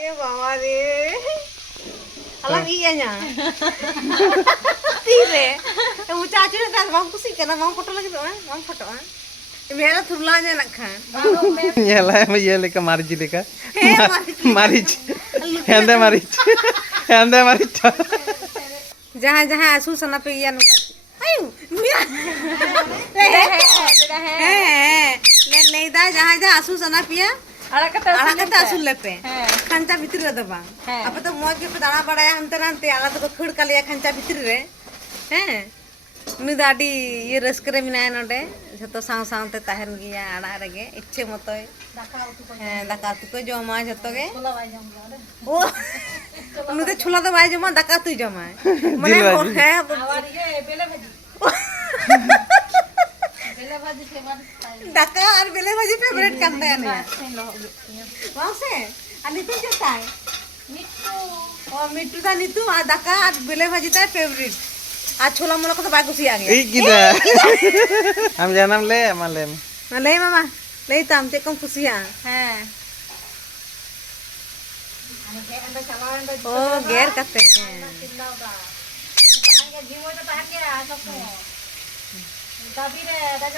ए बाबा रे alam iya nya tire kamu cacu nih kan mau kusik karena mau foto lagi tuh mau foto मेरा थुरला nya nak kan nyala ya leka mariji leka marij hande marij जहाँ जहाँ आंसू सना पे या नुका आयु ले दा जहाँ जहाँ आंसू सना पिया Arakata आंसू ले पे खंचा भीतर रे दबा अब तो मौज के पे दाना बड़ाया हम तरह आला तो खुड़ का लिया खंचा भीतर रे हैं नु दाडी ये रस्करे मिनाय नडे जतो साव साव ते ताहन गिया आड़ा रेगे इच्छे मतो दाका उतु को जमा जतो गे ओ नु तो छुला तो बाय जमा दाका तु जमा माने है awar ye bele bhaji दाका और बेले भाजी फेवरेट करते हैं ना वहाँ से अनितु जता है और मिट्टू दा नितु आ दाका और बेले भाजी ता फेवरेट आज छोला मोला को तो बाय कुछ आ गया ei kita हम janam le malem ना ले मामा ले ताम ते कम खुशी आ हैं ओ गेर करते हैं Tapi deh, dah